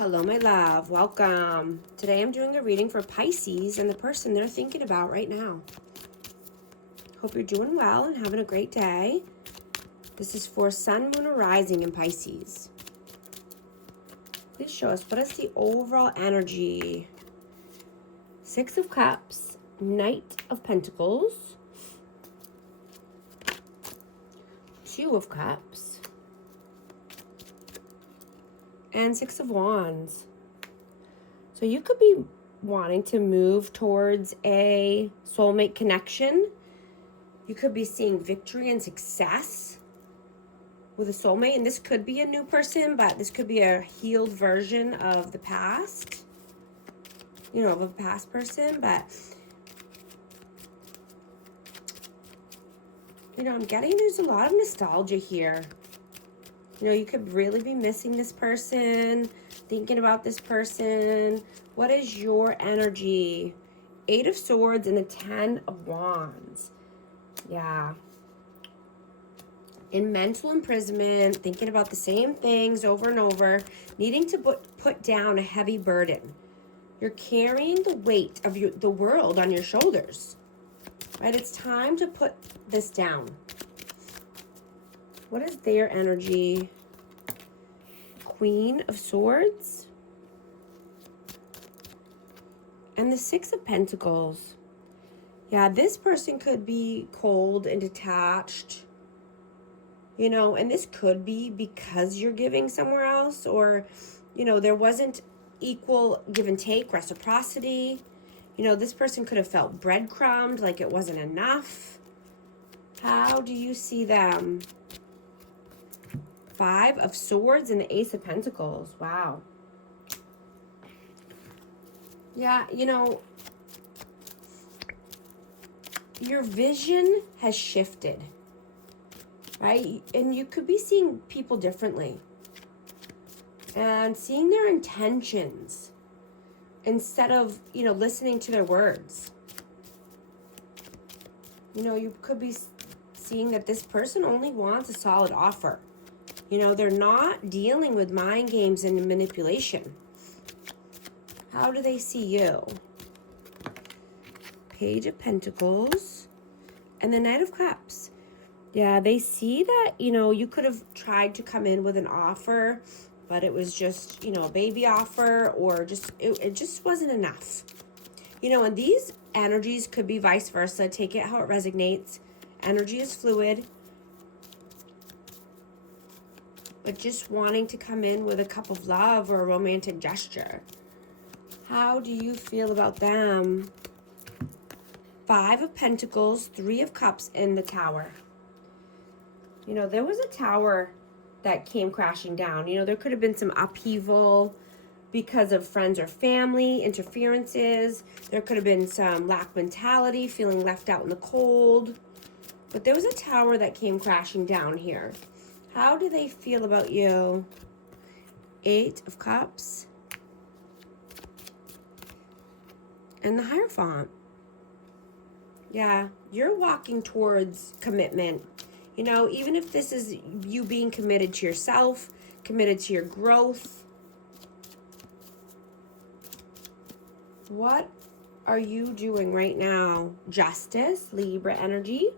Hello, my love. Welcome. Today I'm doing a reading for Pisces and the person they're thinking about right now. Hope you're doing well and having a great day. This is for Sun, Moon, or Rising in Pisces. Please show us, what is the overall energy? Six of Cups, Knight of Pentacles, Two of Cups, and Six of Wands. So you could be wanting to move towards a soulmate connection. You could be seeing victory and success with a soulmate. And this could be a new person, but this could be a healed version of the past, you know, of a past person. But, you know, I'm getting there's a lot of nostalgia here. You know, you could really be missing this person, thinking about this person. What is your energy? Eight of Swords and the Ten of Wands. Yeah. In mental imprisonment, thinking about the same things over and over, needing to put down a heavy burden. You're carrying the weight of the world on your shoulders, right? It's time to put this down. What is their energy? Queen of Swords and the Six of Pentacles. Yeah, this person could be cold and detached, you know, and this could be because you're giving somewhere else, or, you know, there wasn't equal give and take, reciprocity. You know, this person could have felt breadcrumbed, like it wasn't enough. How do you see them? Five of Swords and the Ace of Pentacles. Wow. Yeah, you know, your vision has shifted, right? And you could be seeing people differently and seeing their intentions instead of, you know, listening to their words. You know, you could be seeing that this person only wants a solid offer. You know, they're not dealing with mind games and manipulation. How do they see you? Page of Pentacles and the Knight of Cups. Yeah, they see that, you know, you could have tried to come in with an offer, but it was just, you know, a baby offer, or just, it just wasn't enough. You know, and these energies could be vice versa. Take it how it resonates. Energy is fluid. But just wanting to come in with a cup of love or a romantic gesture. How do you feel about them? Five of Pentacles, Three of Cups, and the Tower. You know, there was a tower that came crashing down. You know, there could have been some upheaval because of friends or family interferences. There could have been some lack mentality, feeling left out in the cold. But there was a tower that came crashing down here. How do they feel about you? Eight of Cups and the Hierophant. Yeah, you're walking towards commitment. You know, even if this is you being committed to yourself, committed to your growth. What are you doing right now? Justice, Libra energy.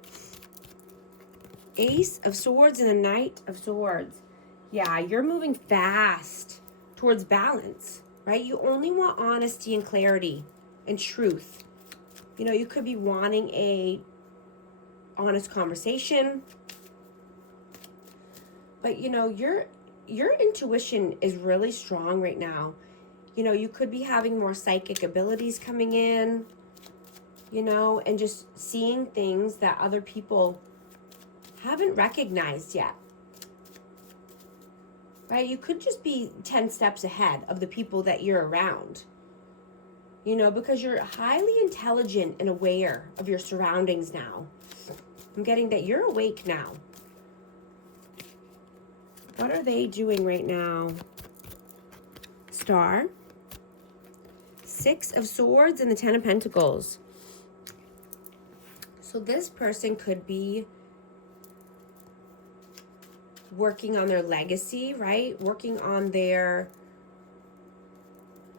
Ace of Swords and a Knight of Swords. Yeah, you're moving fast towards balance, right? You only want honesty and clarity and truth. You know, you could be wanting a honest conversation, but you know, your intuition is really strong right now. You know, you could be having more psychic abilities coming in, you know, and just seeing things that other people haven't recognized yet, right? You could just be 10 steps ahead of the people that you're around, you know, because you're highly intelligent and aware of your surroundings now. I'm getting that you're awake now. What are they doing right now? Star, Six of Swords, and the Ten of Pentacles. So this person could be working on their legacy, right? Working on their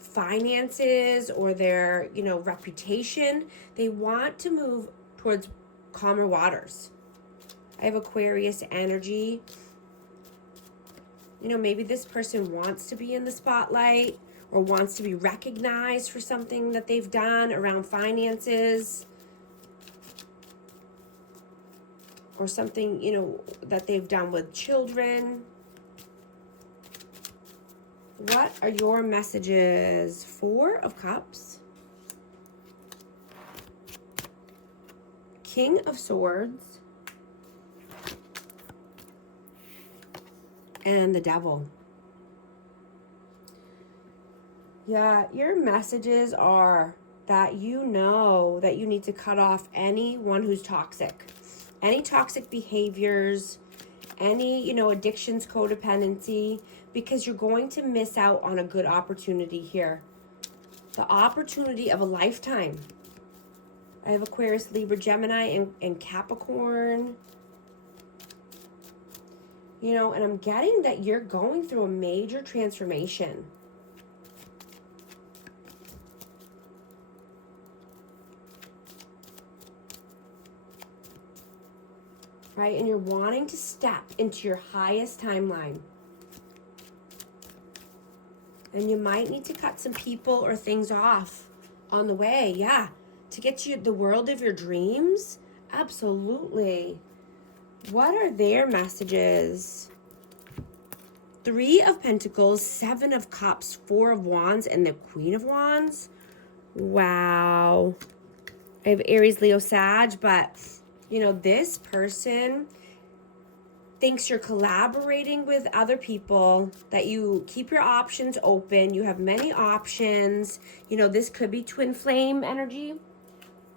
finances or their, you know, reputation. They want to move towards calmer waters. I have Aquarius energy. You know, maybe this person wants to be in the spotlight or wants to be recognized for something that they've done around finances or something, you know, that they've done with children. What are your messages? 4 of Cups, King of Swords, and the Devil. Yeah, your messages are that you know that you need to cut off anyone who's toxic. Any toxic behaviors, any, you know, addictions, codependency, because you're going to miss out on a good opportunity here. The opportunity of a lifetime. I have Aquarius, Libra, Gemini, and Capricorn. You know, and I'm getting that you're going through a major transformation. Right? And you're wanting to step into your highest timeline. And you might need to cut some people or things off on the way. Yeah. To get to the world of your dreams. Absolutely. What are their messages? 3 of Pentacles, 7 of Cups, 4 of Wands, and the Queen of Wands. Wow. I have Aries, Leo, Sag, but, you know, this person thinks you're collaborating with other people, that you keep your options open. You have many options. You know, this could be twin flame energy.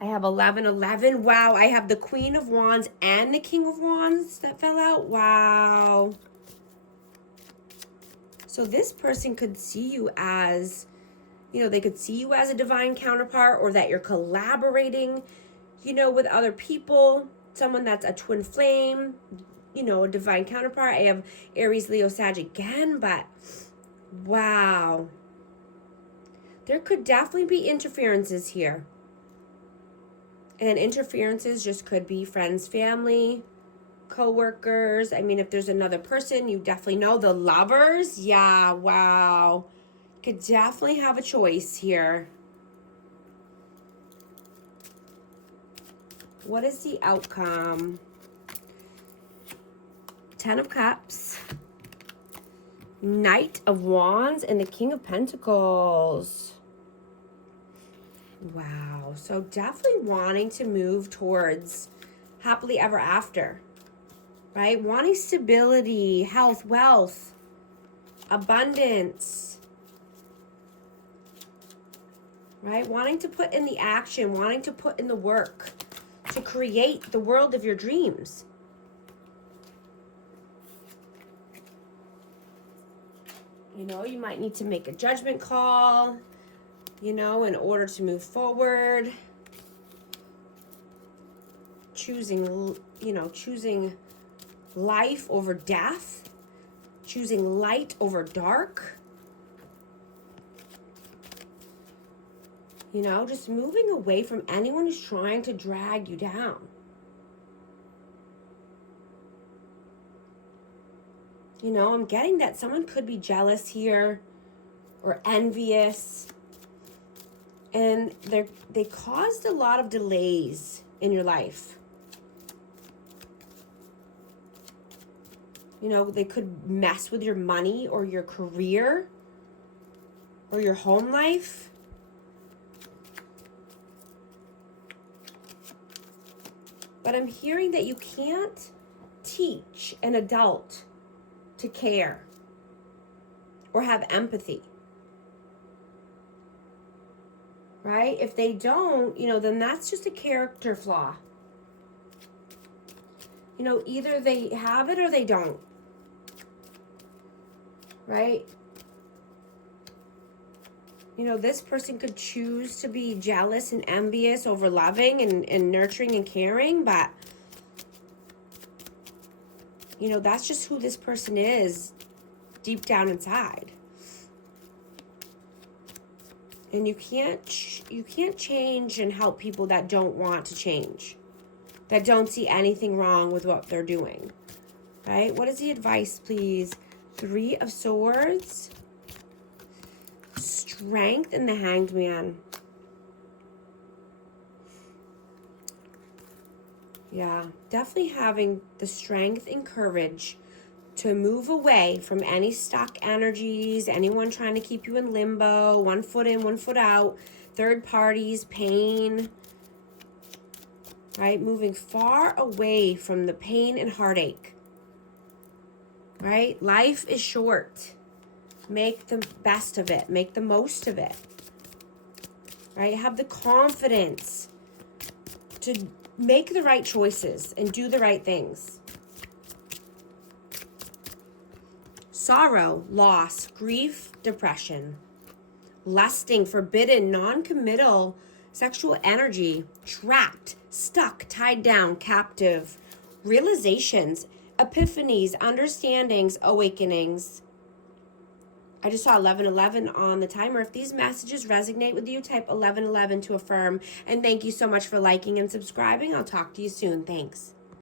I have 1111. Wow, I have the Queen of Wands and the King of Wands that fell out. Wow. So this person could see you as, you know, they could see you as a divine counterpart, or that you're collaborating, you know, with other people. Someone that's a twin flame, you know, a divine counterpart. I have Aries, Leo, Sag again, but wow. There could definitely be interferences here. And interferences just could be friends, family, co-workers. I mean, if there's another person, you definitely know. The lovers, yeah, wow. Could definitely have a choice here. What is the outcome? 10 of Cups, Knight of Wands, and the King of Pentacles. Wow. So definitely wanting to move towards happily ever after, right? Wanting stability, health, wealth, abundance, right? Wanting to put in the action, wanting to put in the work to create the world of your dreams. You know, you might need to make a judgment call, you know, in order to move forward. Choosing, you know, choosing life over death. Choosing light over dark. You know, just moving away from anyone who's trying to drag you down. You know, I'm getting that someone could be jealous here or envious. And they caused a lot of delays in your life. You know, they could mess with your money or your career or your home life. But I'm hearing that you can't teach an adult to care or have empathy. Right? If they don't, you know, then that's just a character flaw. You know, either they have it or they don't. Right? You know, this person could choose to be jealous and envious over loving and nurturing and caring, but, you know, that's just who this person is deep down inside. And you can't change and help people that don't want to change, that don't see anything wrong with what they're doing, right? What is the advice, please? 3 of Swords, Strength, and the Hanged Man. Yeah, definitely having the strength and courage to move away from any stuck energies, anyone trying to keep you in limbo, 1 foot in, 1 foot out, third parties, pain, right? Moving far away from the pain and heartache, right? Life is short. Make the best of it. Make the most of it, right? Have the confidence to make the right choices and do the right things. Sorrow, loss, grief, depression, lusting, forbidden, non-committal, sexual energy, trapped, stuck, tied down, captive, realizations, epiphanies, understandings, awakenings. I just saw 1111 on the timer. If these messages resonate with you, type 1111 to affirm. And thank you so much for liking and subscribing. I'll talk to you soon. Thanks.